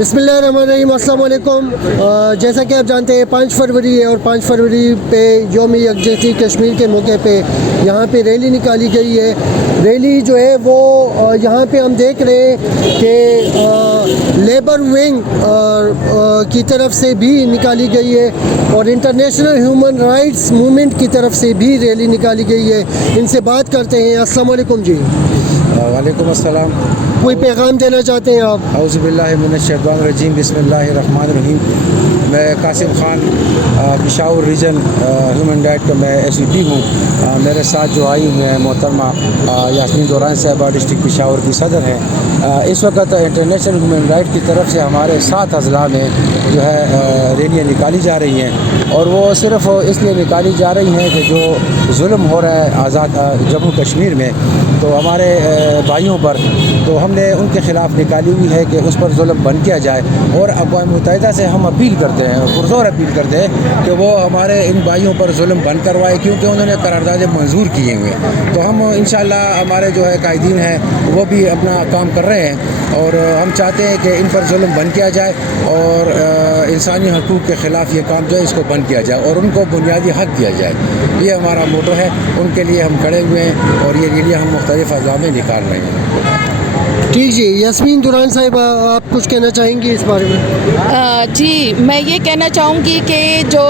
बिस्मिल्लाहिर्रहमानिर्रहीम, अस्सलाम वालेकुम। जैसा कि आप जानते हैं 5 फरवरी है और 5 फरवरी पे यौम यकजहती कश्मीर के मौके पे यहाँ पे रैली निकाली गई है। रैली जो है वो यहाँ पे हम देख रहे हैं कि लेबर विंग की तरफ से भी निकाली गई है और इंटरनेशनल ह्यूमन राइट्स मूवमेंट की तरफ से भी रैली निकाली गई है। इनसे बात करते हैं। अस्सलाम वालेकुम जी। वालेकुम अस्सलाम। कोई पैगाम देना चाहते हैं आप? औज़ुबिल्लाहि मिनश्शैतानिर्रजीम, बिस्मिल्लाहिर्रहमानिर्रहीम। मैं Qasim Khan, Peshawar region human right का मैं SVP हूँ। मेरे साथ जो आई हुई हैं मोहतरमा यास्मीन दौरान साहिबा, डिस्ट्रिक्ट पेशावर की सदर हैं। इस वक्त इंटरनेशनल ह्यूमन राइट की तरफ से हमारे 7 अजला में जो है रैलियाँ निकाली जा रही हैं और वो सिर्फ़ इसलिए निकाली जा रही हैं कि जो जुल्म हो रहा है आज़ाद जम्मू कश्मीर में तो हमारे भाइयों पर, तो हमने उनके ख़िलाफ़ निकाली हुई है कि उस पर जुल्म बंद किया जाए। और अक़वाम मुत्तहिदा से हम अपील करते हैं, पुरज़ोर अपील करते हैं कि वो हमारे इन भाइयों पर जुल्म बंद करवाए, क्योंकि उन्होंने करारदाद मंजूर किए हुए। तो हम इंशाअल्लाह हमारे जो है कायदीन हैं वो भी अपना काम कर रहे हैं और हम चाहते हैं कि इन पर जुल्म बंद किया जाए और इंसानी हकूक़ के ख़िलाफ़ ये काम जो है इसको बंद किया जाए और उनको बुनियादी हक़ दिया जाए। ये हमारा मोटो है, उनके लिए हम खड़े हुए हैं और ये रैलियाँ हम मुख्तलिफ़ अज़ला में निकाल रहे हैं। ठीक जी। यास्मीन दुरान साहिबा, आप कुछ कहना चाहेंगी इस बारे में? जी, मैं ये कहना चाहूँगी कि जो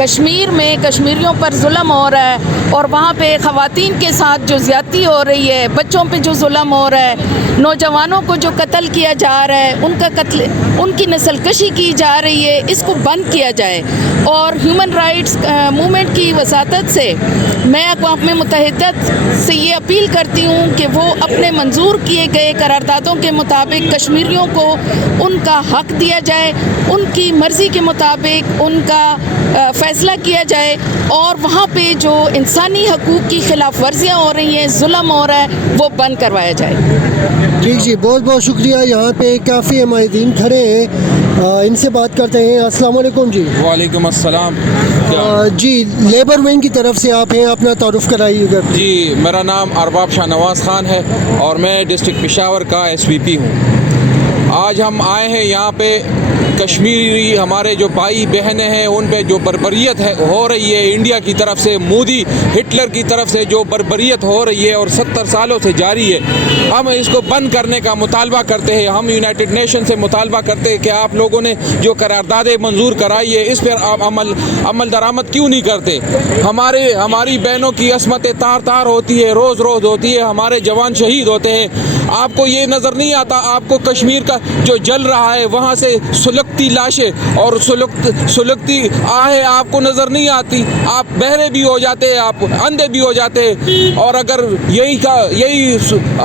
कश्मीर में कश्मीरियों पर जुल्म हो रहा है और वहाँ पे ख़वातीन के साथ जो ज़्यादती हो रही है, बच्चों पे जो जुल्म हो रहा है, नौजवानों को जो कत्ल किया जा रहा है, उनकी नस्लकशी की जा रही है, इसको बंद किया जाए। और ह्यूमन राइट्स मूवमेंट की वसातत से मैं अक़वाम मुत्तहिदा से ये अपील करती हूँ कि वो अपने मंजूर किए गए करारदादों के मुताबिक कश्मीरियों को उनका हक़ दिया जाए, उनकी मर्ज़ी के मुताबिक उनका फ़ैसला किया जाए और वहाँ पे जो इंसानी हकूक़ की खिलाफ वर्जियाँ हो रही हैं, जुल्म हो रहा है, वो बंद करवाया जाए। ठीक जी, बहुत बहुत शुक्रिया। यहाँ पे काफ़ी हमारीन खड़े हैं, इनसे बात करते हैं। अस्सलाम वालेकुम जी। वालेकुम अस्सलाम। जी, लेबर विंग की तरफ से आप हैं, अपना तारुफ कराइएगा। जी, मेरा नाम अरबाब शाह नवाज़ ख़ान है और मैं डिस्ट्रिक्ट पेशावर का SVP हूँ। आज हम आए हैं यहाँ पे कश्मीरी हमारे जो भाई बहनें हैं उन पे जो बर्बरियत है हो रही है इंडिया की तरफ से, मोदी हिटलर की तरफ से जो बर्बरियत हो रही है और 70 सालों से जारी है, हम इसको बंद करने का मुतालबा करते हैं। हम यूनाइटेड नेशन से मुतालबा करते हैं कि आप लोगों ने जो करारदादें मंजूर कराई है इस पर आप अमल दरामद क्यों नहीं करते। हमारी बहनों की असमतें तार तार होती है, रोज़ रोज़ होती है, हमारे जवान शहीद होते हैं। आपको ये नज़र नहीं आता, आपको कश्मीर का जो जल रहा है वहाँ से सुलगती लाशें और सुलगती आहें आपको नज़र नहीं आती। आप बहरे भी हो जाते हैं, आप अंधे भी हो जाते हैं। और अगर यही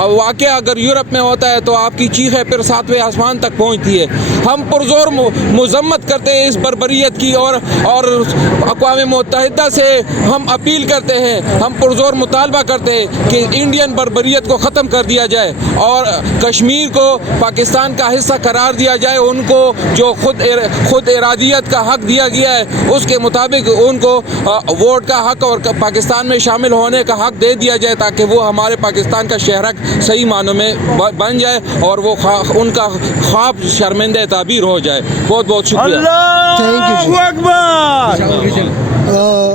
वाक़या अगर यूरोप में होता है तो आपकी चीखें फिर 7वें आसमान तक पहुँचती है। हम पुरज़ोर मज़म्मत करते हैं इस बर्बरियत की और अक़वाम मुत्तहिदा से हम अपील करते हैं, हम पुरज़ोर मुतालबा करते हैं कि इंडियन बर्बरियत को ख़त्म कर दिया जाए और कश्मीर को पाकिस्तान का हिस्सा करार दिया जाए। उनको जो खुद इरादियत का हक़ दिया गया है उसके मुताबिक उनको वोट का हक़ और पाकिस्तान में शामिल होने का हक़ दे दिया जाए ताकि वो हमारे पाकिस्तान का शहरक सही मानों में बन जाए और वो उनका ख्वाब शर्मिंदा ताबीर हो जाए। बहुत बहुत शुक्रिया।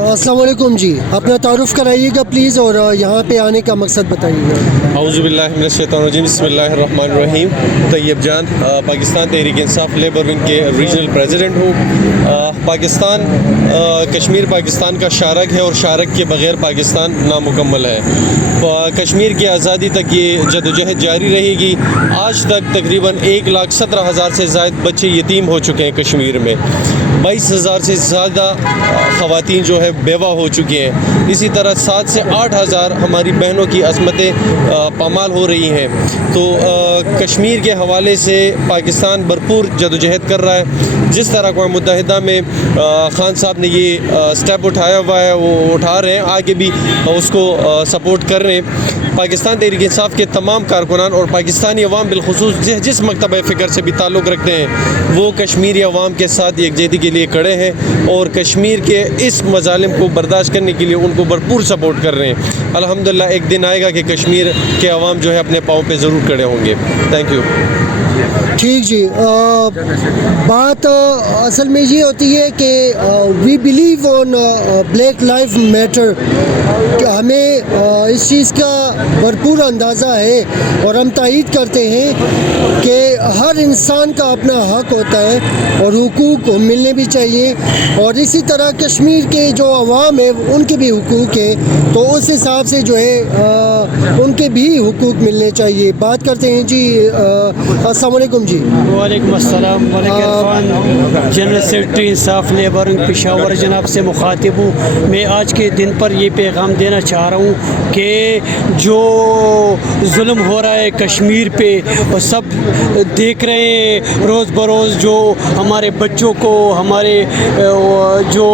अस्सलाम वालेकुम जी, अपना तारुफ कराइएगा प्लीज़ और यहाँ पे आने का मकसद बताइएगा। औज़ुबिल्लाहि मिनश्शैतानिर्रजीम, बिस्मिल्लाहिर्रहमानिर्रहीम। तैयब जान, पाकिस्तान तहरीक इंसाफ लेबर विंग के रीजनल प्रेसिडेंट हूँ। पाकिस्तान कश्मीर पाकिस्तान का शारक है और शारक के बग़ैर पाकिस्तान नामुकम्मल है। कश्मीर की आज़ादी तक ये जदोजहद जारी रहेगी। आज तक तकरीबन 1,17,000 से ज़ायद बच्चे यतीम हो चुके हैं कश्मीर में। 22,000 से ज़्यादा ख़वातीन जो है बेवा हो चुकी हैं। इसी तरह 7 से 8,000 हमारी बहनों की असमतें पामाल हो रही हैं। तो कश्मीर के हवाले से पाकिस्तान भरपूर जदोजहद कर रहा है। जिस तरह अक़वाम मुत्तहिदा में ख़ान साहब ने ये स्टेप उठाया हुआ है वो उठा रहे हैं, आगे भी उसको सपोर्ट कर रहे हैं। पाकिस्तान तहरीक इंसाफ के तमाम कारकुनान और पाकिस्तानी अवाम बिलखुसूस जिस मकतब फ़िक्र से भी ताल्लुक़ रखते हैं वो कश्मीरी अवाम के साथ यकजहती के लिए खड़े हैं और कश्मीर के इस मज़ालिम को बर्दाश्त करने के लिए उनको भरपूर सपोर्ट कर रहे हैं। अल्हम्दुलिल्लाह एक दिन आएगा कि कश्मीर के अवाम जो है अपने पाँव पे ज़रूर खड़े होंगे। Thank you. ٹھیک جی بات اصل میں یہ ہوتی ہے کہ we believe on black life matter, کہ ہمیں اس چیز کا بھرپور اندازہ ہے اور ہم تائید کرتے ہیں کہ ہر انسان کا اپنا حق ہوتا ہے اور حقوق ملنے بھی چاہیے، اور اسی طرح کشمیر کے جو عوام ہے ان کے بھی حقوق ہیں، تو اس حساب سے جو ہے ان کے بھی حقوق ملنے چاہیے۔ بات کرتے ہیں جی السلام علیکم جی۔ وعلیکم السلام، ملک عرفان جنرل سیکرٹری انصاف لیبر پشاور جناب سے مخاطب ہوں۔ میں آج کے دن پر یہ پیغام دینا چاہ رہا ہوں کہ جو ظلم ہو رہا ہے کشمیر پہ، وہ سب دیکھ رہے ہیں روز بروز، جو ہمارے بچوں کو، ہمارے جو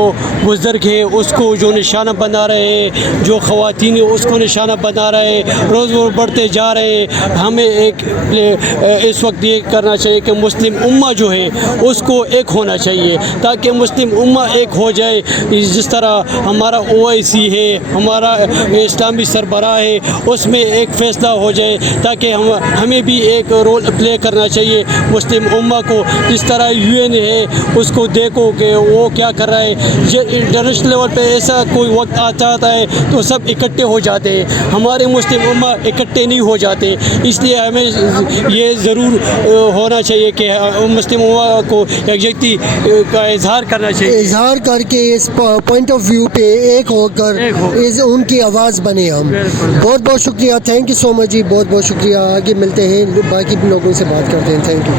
بزرگ ہیں اس کو جو نشانہ بنا رہے ہیں، جو خواتین ہیں اس کو نشانہ بنا رہے ہیں، روز وہ بڑھتے جا رہے ہیں۔ ہمیں ایک اس وقت یہ کرنا چاہیے کہ مسلم امہ جو ہے اس کو ایک ہونا چاہیے، تاکہ مسلم امہ ایک ہو جائے، جس طرح ہمارا OIC ہے، ہمارا اسلامی سربراہ ہے، اس میں ایک فیصلہ ہو جائے، تاکہ ہمیں بھی ایک رول پلے کرنا چاہیے مسلم امہ کو۔ جس طرح UN ہے اس کو دیکھو کہ وہ کیا کر رہا ہے، انٹرنیشنل لیول پہ ایسا کوئی وقت آتا ہے تو سب اکٹھے ہو جاتے ہیں، ہمارے مسلم امہ اکٹھے نہیں ہو جاتے۔ اس لیے ہمیں یہ ضرور ہونا چاہیے کہ مسلم امہ کو یکجہتی کا اظہار کرنا چاہیے، اظہار کر کے اس پوائنٹ آف ویو پہ ایک ہو کر ان کی آواز بنے ہم۔ بہت بہت شکریہ، تھینک یو سو مچ جی، بہت بہت شکریہ۔ آگے ملتے ہیں، باقی لوگوں سے بات کرتے ہیں۔ Thank you.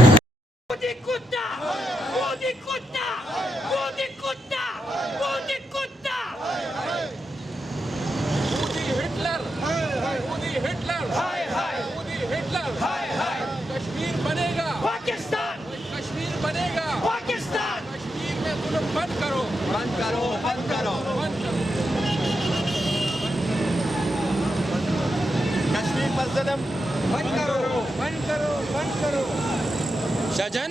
کشمیر بنے گا پاکستان، کشمیر بنے گا پاکستان، کشمیر میں ظلم بند کرو، بند کرو، بند کرو، بند کرو، کشمیر پر ظلم بند کرو، بند کرو، بند کرو۔ شاہجہاں